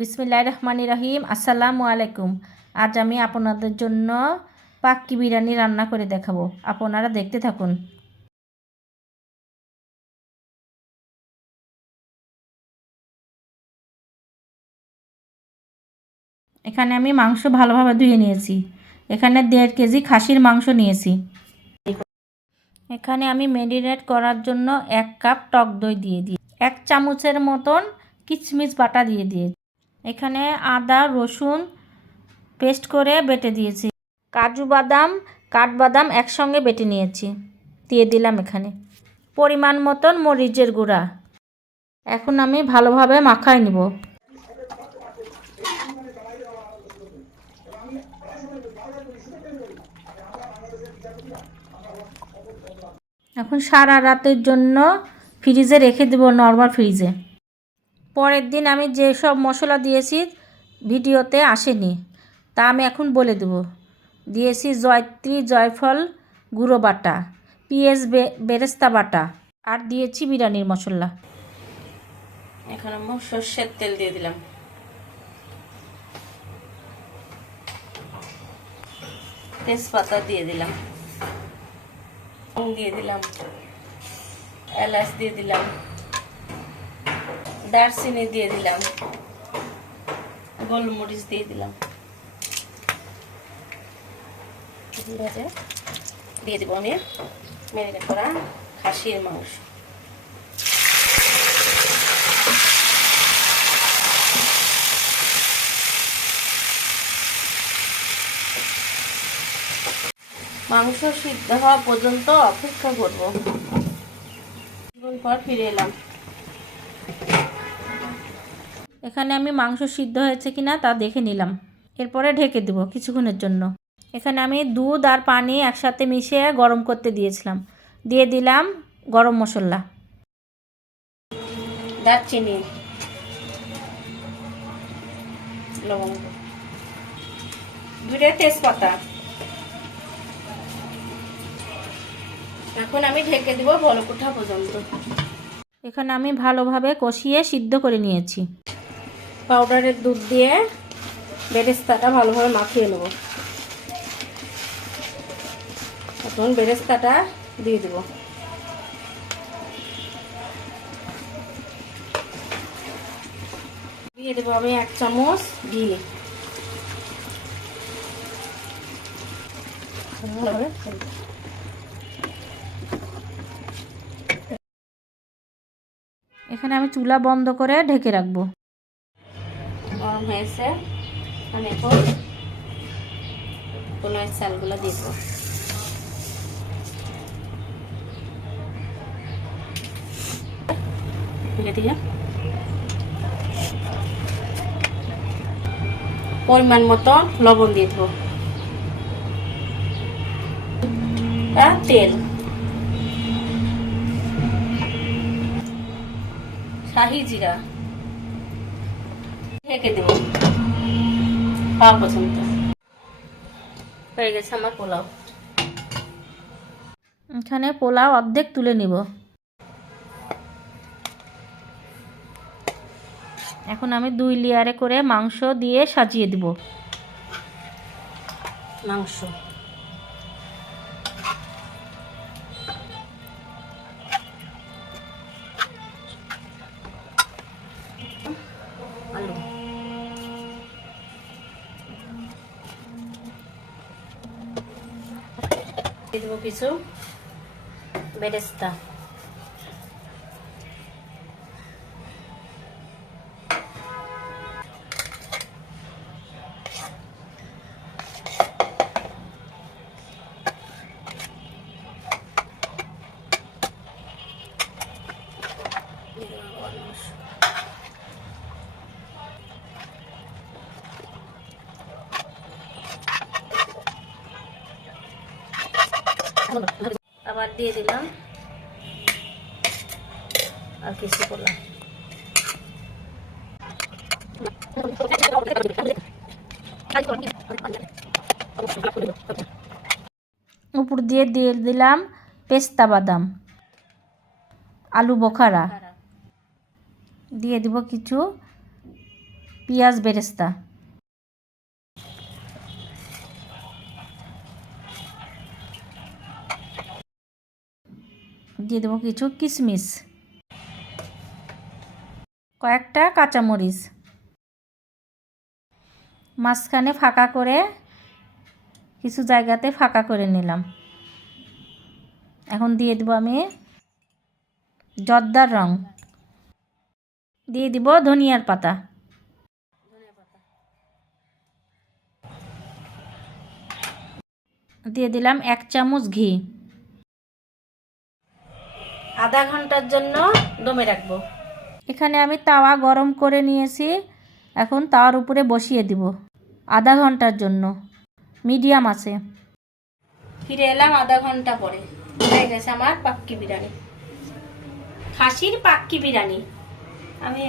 বিসমিল্লাহির রহমানির রহিম। আসসালামু আলাইকুম। আজ আমি আপনাদের জন্য পাক্কি বিরিয়ানি রান্না করে দেখাবো। আপনারা দেখতে থাকুন। এখানে আমি মাংস ভালোভাবে ধুয়ে নিয়েছি। এখানে 1.5 কেজি খাসির মাংস নিয়েছি। এখানে আমি ম্যারিনেট করার জন্য 1 কাপ টক দই দিয়ে দিই। 1 চামচের মতন কিশমিশ বাটা দিয়ে দিই। এখানে আদা রসুন পেস্ট করে বেটে দিয়েছি। কাজু বাদাম কাঠবাদাম একসঙ্গে বেটে নিয়েছি, দিয়ে দিলাম এখানে। পরিমাণ মতন মরিচের গুঁড়া। এখন আমি ভালোভাবে মাখায় নিব। এখন সারা রাতের জন্য ফ্রিজে রেখে দেব, নর্মাল ফ্রিজে। পরের দিন আমি যেসব মশলা দিয়েছি ভিডিওতে আসেনি, তা আমি এখন বলে দেব। দিয়েছি জয়ত্রী জয়ফল গুঁড়ো বাটা, পেঁয়াজ বেরেস্তা বাটা, আর দিয়েছি বিরিয়ানির মশলা। এখন আমি সর্ষের তেল দিয়ে দিলাম। তেজপাতা দিয়ে দিলাম, দিয়ে দিলাম এলাচ দিয়ে দিলাম, দারচিনি দিয়ে দিলাম, গোলমরিচ দিয়ে দিলাম। দিয়ে দেবো আমি ম্যারিনেট করা খাসির মাংস। মাংস সিদ্ধ হওয়া পর্যন্ত অপেক্ষা করব। কিছুক্ষণ পর ফিরে এলাম। এখানে আমি মাংস সিদ্ধ হয়েছে কিনা তা দেখে নিলাম। এরপরে ঢেকে দেব কিছুক্ষণের জন্য। এখানে আমি দুধ আর পানি একসাথে মিশিয়ে গরম করতে দিয়েছিলাম। দিয়ে দিলাম গরম মশলা, দারচিনি, লবঙ্গ, 2টা তেজপাতা। এখন আমি ঢেকে দেব বলক ওঠা পর্যন্ত। এখানে আমি ভালোভাবে কষিয়ে সিদ্ধ করে নিয়েছি। পাউডারের দুধ দিয়ে বেরেস্তাটা ভালোভাবে মাখিয়ে নেব। এখন বেরেস্তাটা দিয়ে দেব। দিয়ে দেবো আমি 1 চামচ ঘি। এখানে আমি চুলা বন্ধ করে ঢেকে রাখবো। গরম হয়েছে, আমি এখন পোলাওয়ের চালগুলো দিয়ে দেবো। পরিমাণ মতো লবণ দিয়ে দেবো, তেল, শাহি জিরা, ঢেকে দেবো খাওয়া পর্যন্ত। হয়ে গেছে আমার পোলাও। এখানে পোলাও অর্ধেক তুলে নিব। এখন আমি 2 লেয়ারে করে মাংস দিয়ে সাজিয়ে দিব। মাংস, আলু, দিয়ে দেবো কিছু বেরেস্তা, আবার দিয়ে দিলাম আর কিছু করলাম। উপর দিয়ে দিয়ে দিলাম পেস্তা বাদাম, আলু বোখারা, দিয়ে দিব কিছু পেঁয়াজ বেরেস্তা, দিয়ে দেবো কিছু কিশমিশ, কয়েকটা কাঁচামরিচ, মাঝখানে ফাঁকা করে কিছু জায়গাতে ফাঁকা করে নিলাম। এখন দিয়ে দেবো আমি জর্দার রং, দিয়ে দিব ধনিয়ার পাতা, দিয়ে দিলাম 1 চামচ ঘি। আধা ঘন্টার জন্য দমে রাখবো। এখানে আমি তাওয়া গরম করে নিয়েছি, এখন তাওয়ার উপরে বসিয়ে দিব আধা ঘন্টার জন্য মিডিয়াম আছে। ফিরে এলাম আধা ঘন্টা পরে। হয়ে গেছে আমার পাক্কি বিরিয়ানি, খাসির পাক্কি বিরিয়ানি। আমি